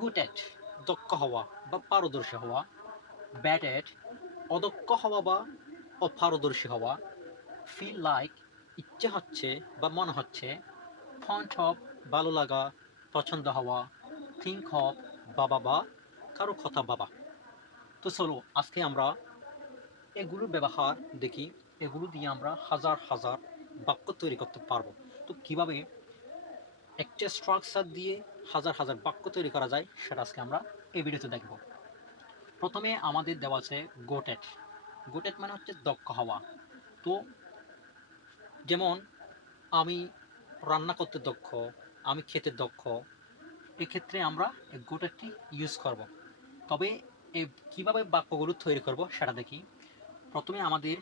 Good at দক্ষ হওয়া বা পারদর্শী হওয়া, ব্যাড এট অদক্ষ হওয়া বা অপারদর্শী হওয়া, ফিল লাইক ইচ্ছে হচ্ছে বা মনে হচ্ছে, ফন্ট অফ ভালো লাগা, পছন্দ হওয়া, থিঙ্ক অফ বাবা বা কারো কথা বাবা। তো চলো আজকে আমরা এগুলোর ব্যবহার দেখি। এগুলো দিয়ে আমরা হাজার হাজার বাক্য তৈরি করতে পারবো। তো কিভাবে একটা স্ট্রাকচার দিয়ে হাজার হাজার বাক্য তৈরি করা যায় সেটা আজকে আমরা এই ভিডিওতে দেখব। প্রথমে আমাদের দেওয়া আছে গোটেড। গোটেড মানে হচ্ছে দক্ষ হওয়া। তো যেমন আমি রান্না করতে দক্ষ, আমি খেতে দক্ষ, এক্ষেত্রে আমরা এই গোটেডটি ইউজ করব। তবে এই কীভাবে বাক্যগুলো তৈরি করব সেটা দেখি। প্রথমে আমাদের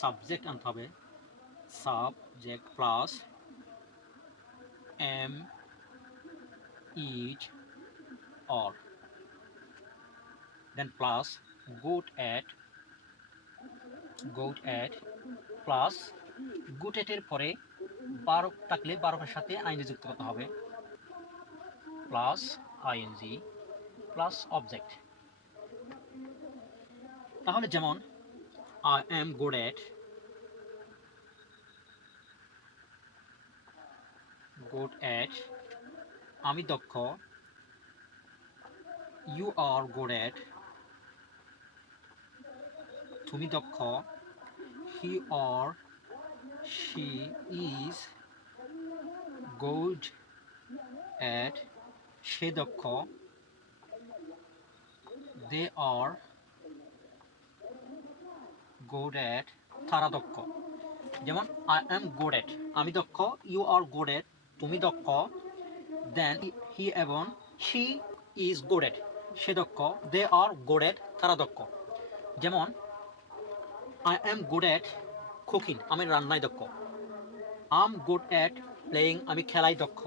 সাবজেক্ট আনতে হবে, subject plus am is or, then plus good at plus good এটের পরে বারক থাকলে বারকের সাথে আইনজি যুক্ত করতে হবে, প্লাস আইএনজি প্লাস অবজেক্ট। তাহলে যেমন আই এম গুড অ্যাট আমি দক্ষ, ইউ আর গুড অ্যাট তুমি দক্ষ, he or she is good at সে দক্ষ, দে আর গুড অ্যাট তারা দক্ষ। যেমন আই এম গুড অ্যাট আমি দক্ষ, ইউ আর গুড অ্যাট তুমি দক্ষ, দেন হি এবং শি ইজ গুড অ্যাট সে দক্ষ, দে আর গুড অ্যাট তারা দক্ষ। যেমন I M good at cooking আমি রান্নায় দক্ষ, আম গুড অ্যাট প্লেয়িং আমি খেলায় দক্ষ,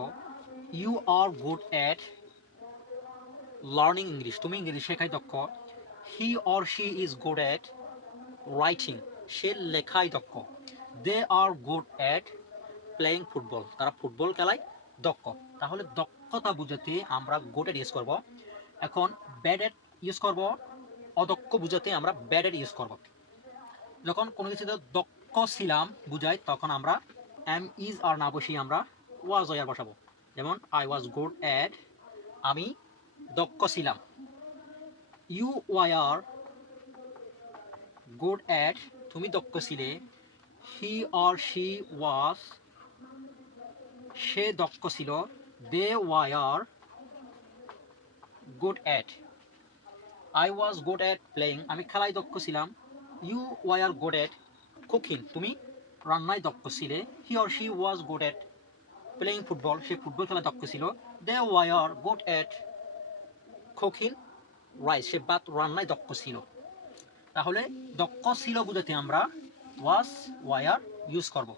you are good at learning English তুমি ইংলিশ শেখায় দক্ষ, he or she is good at writing সে লেখায় দক্ষ, they are good at playing football তারা ফুটবল খেলায় দক্ষ। তাহলে দক্ষতা বুঝাতে আমরা গুড অ্যাট ইউজ করব। এখন ব্যাড অ্যাট ইউজ করব, অদক্ষ বুঝাতে আমরা ব্যাড অ্যাট ইউজ করব। যখন কোনো কিছুতে দক্ষ ছিলাম বুঝাই তখন আমরা এম ইজ আর না বসিয়ে আমরা ওয়াজ আর বসাবো। যেমন আই ওয়াজ গুড অ্যাট আমি দক্ষ ছিলাম, ইউ ওয়ার গুড অ্যাট তুমি দক্ষ ছিলে, হি অর শি ওয়াজ সে দক্ষ ছিল, they were good at I was good at playing আমি খেলায় দক্ষ ছিলাম, you were good at cooking তুমি রান্নায় দক্ষ ছিলে, he or she was good at playing football সে ফুটবল খেলায় দক্ষ ছিল, they were good at cooking rice সে ভাত রান্নায় দক্ষ ছিল। তাহলে দক্ষ ছিল বুঝাতে আমরা ওয়াজ ওয়ার ইউজ করব।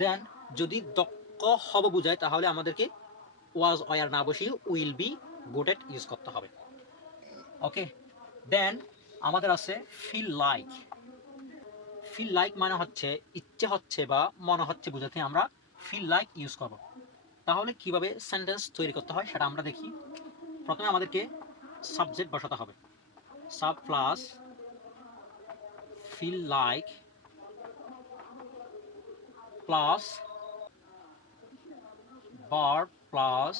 দেন যদি দক্ষ হব বুঝায় তাহলে আমাদেরকে ওয়াজ ওয়ার না বসিয়ে will be good at use করতে হবে। ওকে, দেন আমাদের আছে ফিল লাইক। ফিল লাইক মানে হচ্ছে ইচ্ছে হচ্ছে বা মনে হচ্ছে বুঝাতে আমরা ফিল লাইক ইউজ করব। তাহলে কিভাবে সেন্টেন্স তৈরি করতে হয় সেটা আমরা দেখি। প্রথমে আমাদেরকে সাবজেক্ট বসাতে হবে, sub plus feel like plus verb plus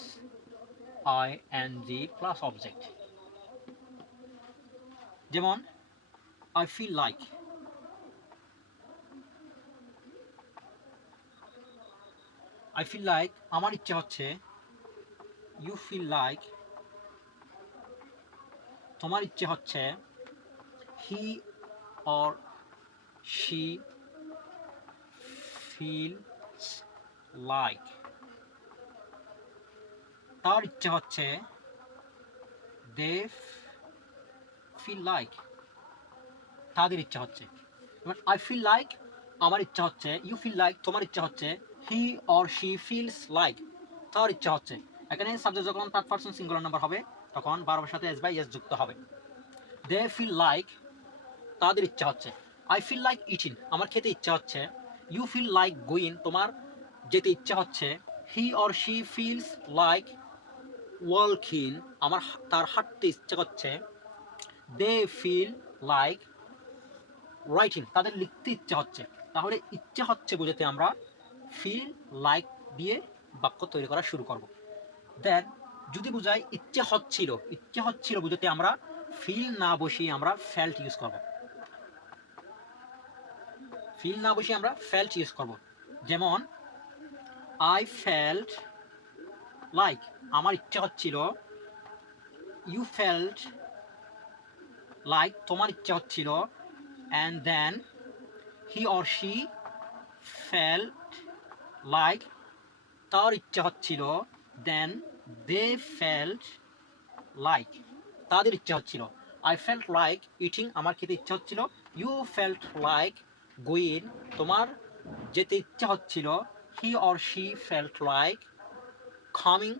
ING plus object. যেমন আই ফিল লাইক আমার ইচ্ছে হচ্ছে, ইউ ফিল লাইক তোমার ইচ্ছে হচ্ছে, he or she feels like তার ইচ্ছে হচ্ছে, দে ফিল লাইক তাদের ইচ্ছা হচ্ছে। আই ফিল লাইক আমার ইচ্ছা হচ্ছে, ইউ ফিল লাইক তোমার ইচ্ছা হচ্ছে, he or she feels like তার ইচ্ছা হচ্ছে। এখানে সাবজেক্ট যখন থার্ড পারসন সিঙ্গুলার নাম্বার হবে তখন বারবার সাথে এস বাই এস যুক্ত হবে। দে ফিল লাইক তাদের ইচ্ছা হচ্ছে, আই ফিল লাইক ইটিং আমার খেতে ইচ্ছা হচ্ছে, ইউ ফিল লাইক গোয়িং তোমার যেতে ইচ্ছা হচ্ছে, he or she feels like ওয়ালকিং, তার হাঁটতে ইচ্ছা করছে। দে ফিল লাইক রাইটিং, তাদের লিখতে ইচ্ছা হচ্ছে। তাহলে ইচ্ছা হচ্ছে বোঝাতে আমরা ফিল লাইক দিয়ে বাক্য তৈরি করা শুরু করব। দেন যদি বোঝাই ইচ্ছে হচ্ছিল বোঝাতে আমরা ফিল না বসিয়ে আমরা ফেল্ট ইউজ করব। ফিল না বসিয়ে আমরা ফেল্ট ইউজ করব। যেমন আই ফেল্ট লাইক, আমার ইচ্ছা হচ্ছিল। ইউ ফেল্ট লাইক, তোমার ইচ্ছা হচ্ছিল। And then he or she felt like, তার ইচ্ছা হচ্ছিল। দেন দে ফেল্ট লাইক, তাদের ইচ্ছা হচ্ছিল। আই ফেল্ট লাইক ইটিং, আমার খেতে ইচ্ছা হচ্ছিল। ইউ ফেল্ট লাইক গোয়িং, তোমার যেতে ইচ্ছা হচ্ছিল। হি or she felt like coming,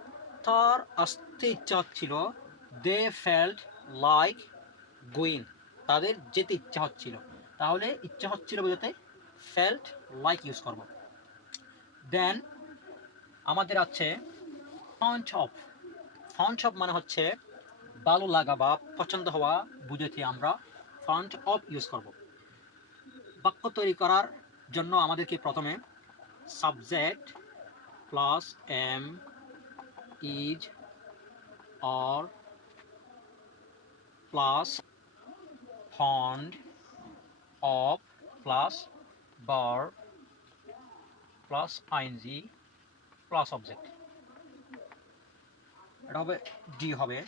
তার আসতে ইচ্ছা হচ্ছিল। দে ফেল্ট লাইক গোয়িং, তাদের যেতে ইচ্ছা হচ্ছিল। তাহলে ইচ্ছা হচ্ছিল বোঝাতে ফেল্ট লাইক ইউজ করব। দেন আমাদের আছে ফাউন্ড অফ। ফাউন্ড অফ মানে হচ্ছে ভালো লাগা বা পছন্দ হওয়া বুঝাতে আমরা ফাউন্ড অফ ইউজ করব। বাক্য তৈরি করার জন্য আমাদেরকে প্রথমে subject plus am is are plus fond of plus বার প্লাস আইএনজি প্লাস অবজেক্ট, এটা হবে ডি হবে।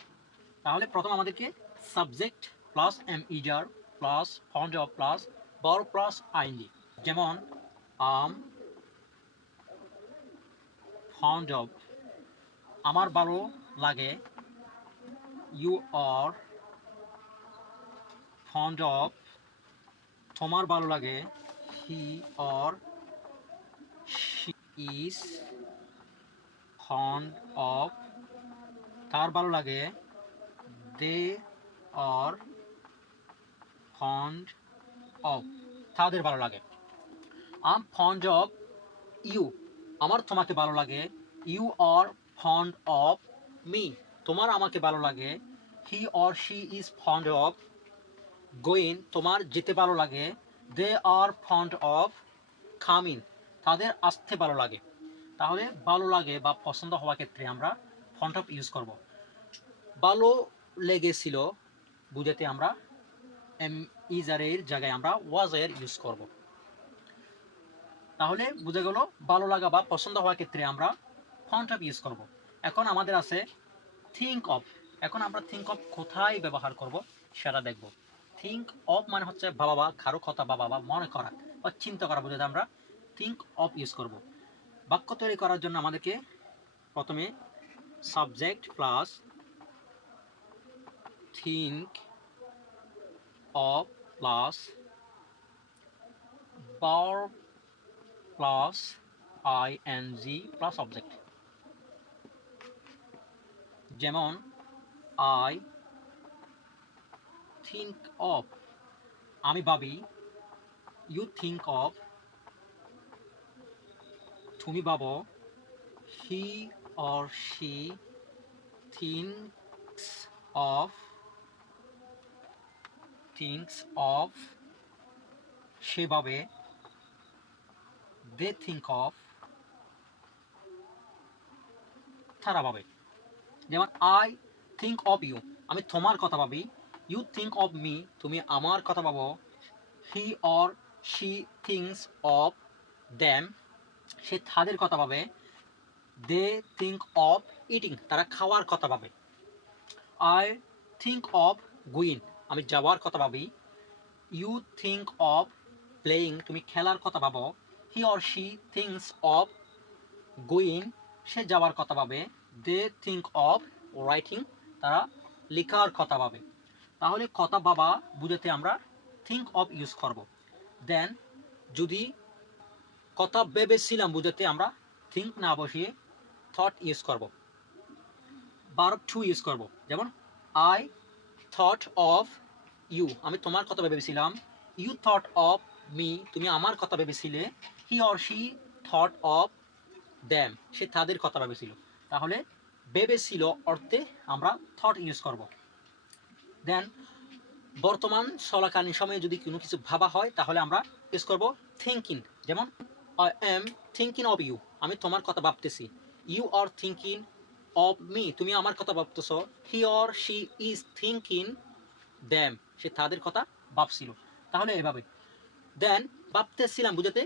তাহলে প্রথম আমাদেরকে subject plus am is are plus fond of plus বার প্লাস আইএনজি। যেমন ফাউন্ড অফ, আমার ভালো লাগে। ইউ আর ফাউন্ড অফ, তোমার ভালো লাগে। He or she is fond of, তার ভালো লাগে। দে আর ফাউন্ড অফ, তাদের ভালো লাগে। আম ফাউন্ড অফ ইউ, আমার তোমাকে ভালো লাগে। You are fond of me, তোমার আমাকে ভালো লাগে। He or she is fond of going, তোমার যেতে ভালো লাগে। They are fond of coming, তাদের আসতে ভালো লাগে। তাহলে ভালো লাগে বা পছন্দ হওয়ার ক্ষেত্রে আমরা ফাউন্ড অফ ইউজ করব। ভালো লেগেছিল বুঝাতে আমরা এম ইজারের জায়গায় আমরা ওয়াজের ইউজ করব। তাহলে বুঝে গেল ভালো লাগা বা পছন্দ হওয়ার ক্ষেত্রে আমরা ফাউন্ড অফ ইউজ করব। এখন আমাদের আছে থিঙ্ক অফ। এখন আমরা থিঙ্ক অফ কোথায় ব্যবহার করব সেটা দেখব। থিঙ্ক অফ মানে হচ্ছে ভাবা বা কারো কথা ভাবা বা মনে করা বা চিন্তা করা বোঝাতে আমরা থিঙ্ক অফ ইউজ করব। বাক্য তৈরি করার জন্য আমাদেরকে প্রথমে subject plus think of plus verb plus ING plus object. যেমন আই থিঙ্ক অফ, আমি ভাবি। ইউ থিঙ্ক অফ, তুমি ভাবো। He or she thinks of, সে ভাবে। দে থিঙ্ক অফ, তারা ভাবে। যেমন আই থিঙ্ক অফ ইউ, আমি তোমার কথা ভাবি। ইউ থিঙ্ক অফ মি, তুমি আমার কথা ভাবো। He or she thinks of them, সে তাদের কথা ভাবে। দে থিঙ্ক অফ ইটিং, তারা খাওয়ার কথা ভাবে। আই থিঙ্ক অফ গোয়িং, আমি যাওয়ার কথা ভাবি। ইউ থিঙ্ক অফ প্লেয়িং, তুমি খেলার কথা ভাবো। He or she thinks of going, সে যাওয়ার কথা ভাবে। দে থিঙ্ক অফ রাইটিং, তারা লেখার কথা ভাবে। তাহলে কথা ভাবা বুঝাতে আমরা থিঙ্ক অফ ইউজ করব। দেন যদি কথা ভেবেছিলাম বুঝাতে আমরা থিঙ্ক না বসিয়ে থট ইউজ করব। ভার্ব টু ইউজ করব। যেমন আই থট অফ ইউ, আমি তোমার কথা ভেবেছিলাম। ইউ থট অফ মি, তুমি আমার কথা ভেবেছিলে। He or she thought of them, সে তাদের কথা ভেবেছিল। তাহলে ভেবেছিল অর্থে আমরা থট ইউজ করব। দেন বর্তমান চলাকালীন সময়ে যদি কোনো কিছু ভাবা হয় তাহলে আমরা ইউজ করব থিঙ্কিং। যেমন I am thinking of you, আমি তোমার কথা ভাবতেছি। You are thinking of me, তুমি আমার কথা ভাবতেছ। He or she is thinking them, সে তাদের কথা ভাবছিল। তাহলে এভাবে। দেন ভাবতেছিলাম বুঝাতে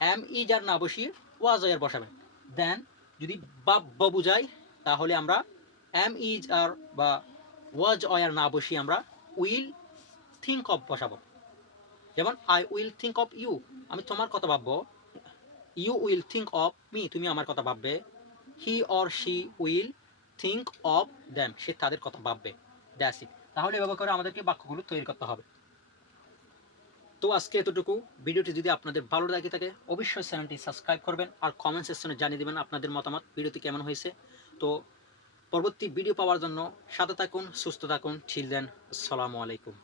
এম ইজ আর না বসিয়ে ওয়াজ আর বসাবেন। দেন যদি ভাব্য বুঝাই তাহলে আমরা এম ইজ আর বা ওয়াজ আর না বসিয়ে আমরা উইল থিঙ্ক অফ বসাবো। যেমন I will think of you, আমি তোমার কথা ভাববো। You will think of me, তুমি আমার কথা ভাববে। He or she will think of them, সে তাদের কথা ভাববে। That's it. তাহলে এভাবে করে আমাদেরকে বাক্যগুলো তৈরি করতে হবে। তো আজকে এতটুকু। ভিডিওটি যদি আপনাদের ভালো লাগে থাকে অবশ্যই চ্যানেলটি সাবস্ক্রাইব করবেন আর কমেন্ট সেকশনে জানিয়ে দেবেন আপনাদের মতামত, ভিডিওটি কেমন হয়েছে। তো পরবর্তী ভিডিও পাওয়ার জন্য সাথে থাকুন, সুস্থ থাকুন। টিল দেন, আসসালামু আলাইকুম।